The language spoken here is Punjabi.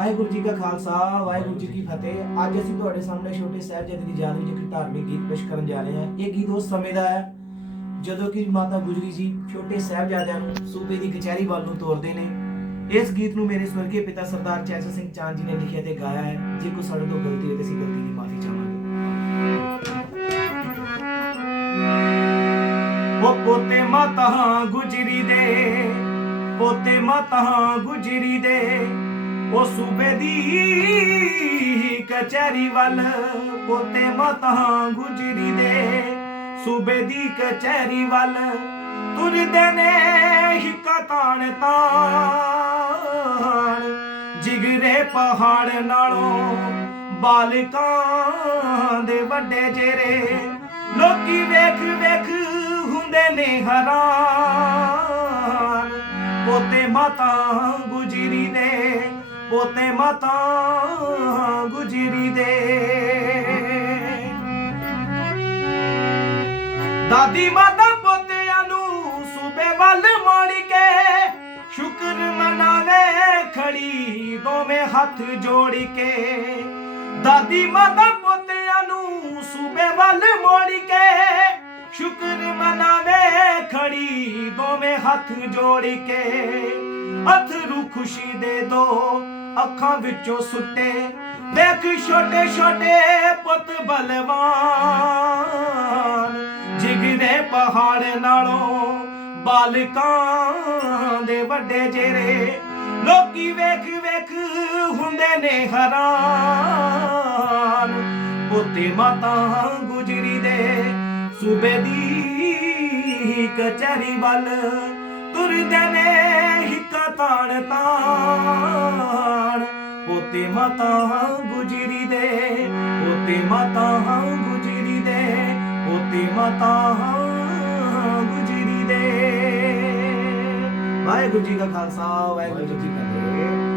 ਵਾਹਿਗੁਰੂ ਜੀ ਕਾ ਖਾਲਸਾ, ਵਾਹਿਗੁਰੂ ਜੀ ਕੀ ਫਤਿਹ। ਅੱਜ ਅਸੀਂ ਤੁਹਾਡੇ ਸਾਹਮਣੇ ਛੋਟੇ ਸਾਹਿਬਜ਼ਾਦੇ ਦੀ ਯਾਦ ਵਿੱਚ ਇੱਕ ਧਾਰਮਿਕ ਗੀਤ ਪੇਸ਼ ਕਰਨ ਜਾ ਰਹੇ ਹਾਂ। ਇਹ ਗੀਤ ਉਸ ਸਮੇਂ ਦਾ ਹੈ, ਜਦੋਂ ਕਿ ਮਾਤਾ ਗੁਜਰੀ ਜੀ ਛੋਟੇ ਸਾਹਿਬਜ਼ਾਦਿਆਂ ਨੂੰ ਸੂਬੇ ਦੀ ਕਚਹਿਰੀ ਵੱਲ ਨੂੰ ਤੋਰਦੇ ਨੇ। ਇਸ ਗੀਤ ਨੂੰ ਮੇਰੇ ਸਵਰਗੀ ਪਿਤਾ ਸਰਦਾਰ ਚੈਸਾ ਸਿੰਘ ਚਾਂਦ ਜੀ ਨੇ ਲਿਖਿਆ ਤੇ ਗਾਇਆ ਹੈ। ਜੇ ਕੋਈ ਸਾਡੇ ਤੋਂ ਗਲਤੀ ਹੋਈ ਤੇ ਅਸੀਂ ਗਲਤੀ ਦੀ ਮਾਫੀ ਚਾਹਾਂਗੇ। ਉਹ ਪੋਤੇ ਮਾਤਾ ਗੁਜਰੀ ਦੇ, ਪੋਤੇ ਮਾਤਾ ਗੁਜਰੀ ਦੇ ਉਹ ਸੂਬੇ ਦੀ ਕਚਹਿਰੀ ਵੱਲ, ਪੋਤੇ ਮਾਤਾ ਗੁਜਰੀ ਦੇ। ਸੂਬੇ ਦੀ ਕਚਹਿਰੀ ਵੱਲ, ਤੁਰਦੇ ਨੇ ਹਿੱਕਾ ਤਾਣ ਤਾਣ। ਜਿਗਰੇ ਪਹਾੜ ਨਾਲੋਂ ਬਾਲਕਾਂ ਦੇ ਵੱਡੇ ਜੇਰੇ ਲੋਕੀ ਵੇਖ ਵੇਖ ਹੁੰਦੇ ਨੇ ਹੈਰਾਨ। ਪੋਤੇ ਮਾਤਾ ਗੁਜਰੀ ਦੇ ਪੋਤੇ ਮਾਤਾ ਗੁਜਰੀ ਦੇ। ਦਾਦੀ ਮਾਤਾ ਪੋਤਿਆਂ ਨੂੰ ਸੂਬੇ ਵੱਲ ਮੋੜ ਕੇ ਸ਼ੁਕਰ ਮਨਾਵੇ ਖੜੀ ਦੋਵੇਂ ਹੱਥ ਜੋੜ ਕੇ। ਦਾਦੀ ਮਾਤਾ ਪੋਤਿਆਂ ਨੂੰ ਸੂਬੇ ਵੱਲ ਮੋੜ ਕੇ ਸ਼ੁਕਰ ਮਨਾਵੇ ਖੜੀ ਦੋਵੇਂ ਹੱਥ ਜੋੜ ਕੇ। ਅਥਰੂ ਖੁਸ਼ੀ ਦੇ ਦੋ ਅੱਖਾਂ ਵਿੱਚੋਂ ਸੁੱਟੇ। ਦੇਖ ਛੋਟੇ ਛੋਟੇ ਪੁੱਤ ਬਲਵਾਨ। ਜਿਗਰੇ ਪਹਾੜ ਨਾਲੋਂ ਬਾਲਕਾਂ ਦੇ ਵੱਡੇ ਜੇਰੇ ਲੋਕੀ ਵੇਖ ਵੇਖ ਹੁੰਦੇ ਨੇ ਹੈਰਾਨ। ਪੋਤੇ ਮਾਤਾ ਗੁਜਰੀ ਦੇ ਸੂਬੇ ਦੀ ਕਚਰੀ ਵੱਲ ਤੁਰਦੇ ਨੇ ਹਿੱਕਾ ਤਾਣ ਤਾਣ ਪੋਤੇ ਮਾਤਾ ਗੁਜਰੀ ਦੇ, ਪੋਤੇ ਮਾਤਾ ਗੁਜਰੀ ਦੇ, ਪੋਤੇ ਮਾਤਾ ਗੁਜਰੀ ਦੇ। ਵਾਹਿਗੁਰੂ ਜੀ ਕਾ ਖਾਲਸਾ, ਵਾਹਿਗੁਰੂ ਜੀ ਕੀ ਫਤਿਹ।